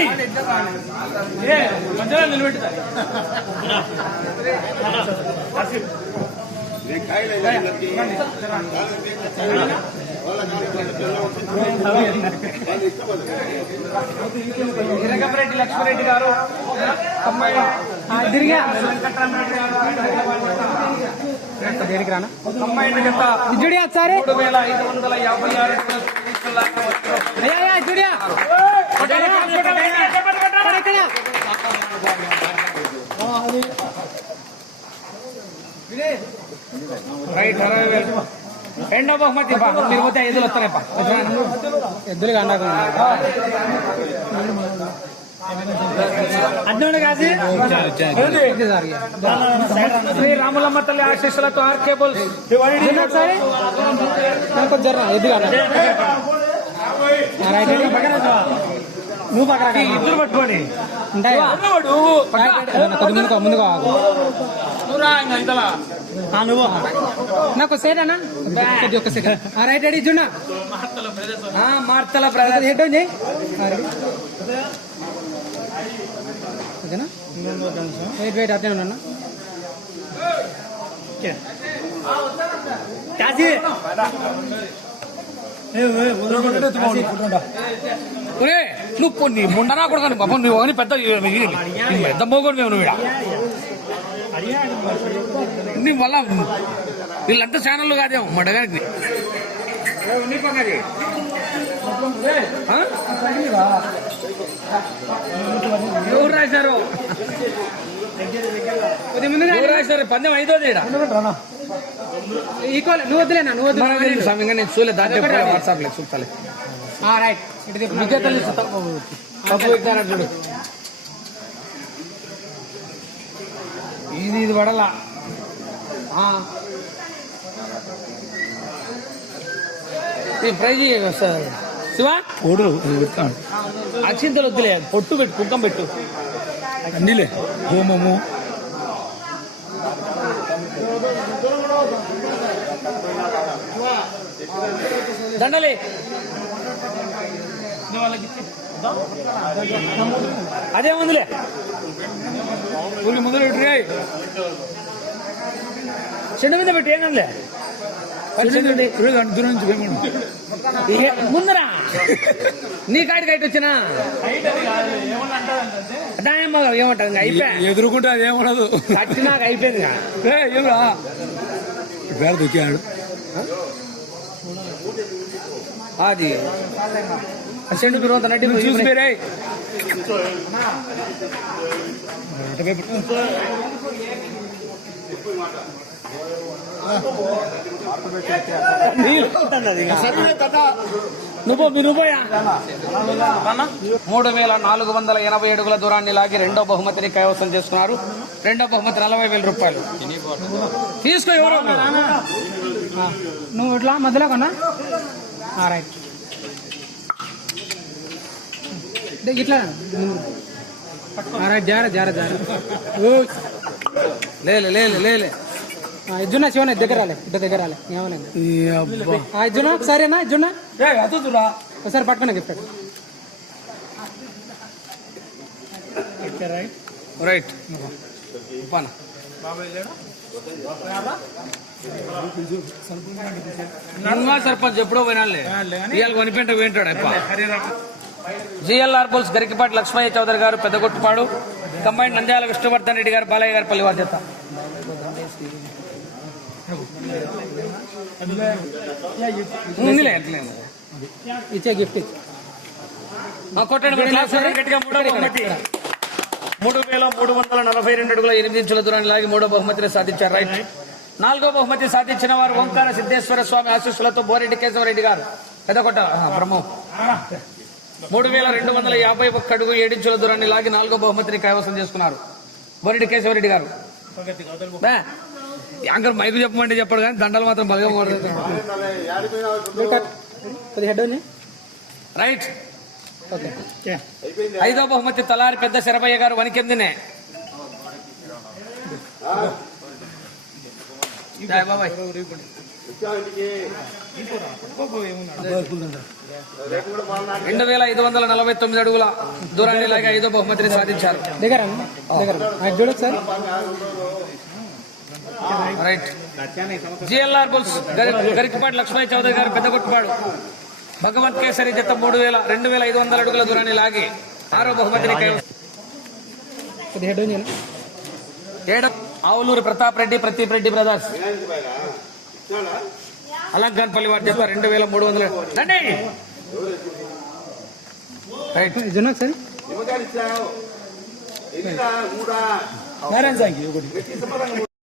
రండి మధ్యలో నిలబెట్టుతారు ఇరగపరెడ్డి లక్ష్మరెడ్డి గారు వెంకటరామరెడ్డి గారు దేనికి రానా కంబైండ్ జత 3556 రైట్ 60,000 రెండో బహుమతి మీరు పోతే ఎద్దులు వస్తాయి ఎద్దులు అడ్డు కాదు శ్రీ రాములమ్మ తల్లి ఆశీస్సులతో ఆర్కేబుల్ నువ్వు పక్కన ఇద్దరు పట్టుకోండి ముందుగా నువ్వు నాకు సెట్ అన్నా ఒక second right ready జున్నా మార్తల brother head చేయి ఓకేనా వెయిట్ వెయిట్ అట్లే ఉన్నా నువ్వు నీ ముండనా కూడా పాపం నువ్వు అని పెద్ద పెద్ద మోగొని మేము నువ్వు నీ వల్ల వీళ్ళంతా ఛానళ్ళు కాదేమో మడగానికి ఎవరు రాశారు రాశారు పందెం 5వ ఈక్వల్ నువ్వు వద్దులేనా నువ్వు వద్దు ఇంకా నేను చూడలేదు దాంట్లో వాట్సాప్ లేదు చూస్తాలే రైట్ విజేతలు చూడు ఇది పడలా ప్రైజ్ శివా పొడు అక్షింతలు వద్దులే పొట్టు పెట్టు కుంకం పెట్టు అన్నిలే హోమము దండలే అదే ముందులే ముందు చెండు మీద పెట్టి ఏందంలే ముందరా నీ కాడికి అయితే వచ్చినా ఏమంటారు అయిపోయా ఎదురుకుంటే అది ఏమనదు వచ్చి నాకు అయిపోయింది పేరు దొక్కాడు అది చెండు పిరువంత నటి చూసి నువ్వు 3,480 అడుగుల దూరాన్ని లాగి రెండో బహుమతిని కైవసం చేసుకున్నారు. రెండో బహుమతి 40,000 రూపాయలు. తీసుకో ఎవరు నువ్వు ఇట్లా మధ్యలో కొన్నా రైట్ ఇట్లా రైట్ జార జార జార లేలే ఇజ్జున్నా శివన దగ్గర రాలే దగ్గర రాలే ఏమన్నా ఇజ్జున్నా ఒకసారేనా ఇజ్జున్నా అదురా ఒకసారి పట్టుకున్నా గిఫ్ట్ రైట్ సర్పంచ్ ఎప్పుడో పోయినాలే ఇవాళ కొనిపెంట వింటాడు జిఎల్ఆర్ బుల్స్ గరికిపాటి లక్ష్మయ్య చౌదరి గారు పెద్దగొట్టుపాడు, కంబైండ్ నంద్యాల విష్ణువర్ధన్ రెడ్డి గారు, బాలయ్య గారు పల్లి బాధ్యత. ఇచ్చే గిఫ్ట్ గట్టిగా 3,342 అడుగుల 8 ఇంచుల దూరాన్ని లాగి 3వ బహుమతిని సాధించారు. రైట్ 4వ బహుమతి సాధించిన వారు ఓంకార సిద్ధేశ్వర స్వామి ఆశీస్సులతో బోరెడ్డి కేశవరెడ్డి గారు పెద్దకొట్ట బ్రహ్మం. 3,251 అడుగు 7 ఇంచుల దూరాన్ని లాగి 4వ బహుమతిని కైవసం చేసుకున్నారు బోరెడ్డి కేశవరెడ్డి గారు. యాంకర్ మైకు చెప్పమంటే చెప్పాడు కానీ దండలు మాత్రం బాగా రైట్. 5వ బహుమతి తలారి పెద్ద శరభయ్య గారు వనికెందినే. బాబాయ్ $2,549 అడుగుల దూరాన్ని లాగి 5వ బహుమతిని సాధించారు. Right. GLR bulls Garikapati Lakshmaiah Chowdary గారు పెద్దగొట్టుపాడు భగవంత్ కేసరి జత 2,500 అడుగుల దూరాన్ని లాగి 6వ బహుమతిని ఆవులూరు ప్రతాప్ రెడ్డి ప్రతీప్ రెడ్డి బ్రదర్స్ అలంకాన్పల్లి వారి జత 2,300. రైట్.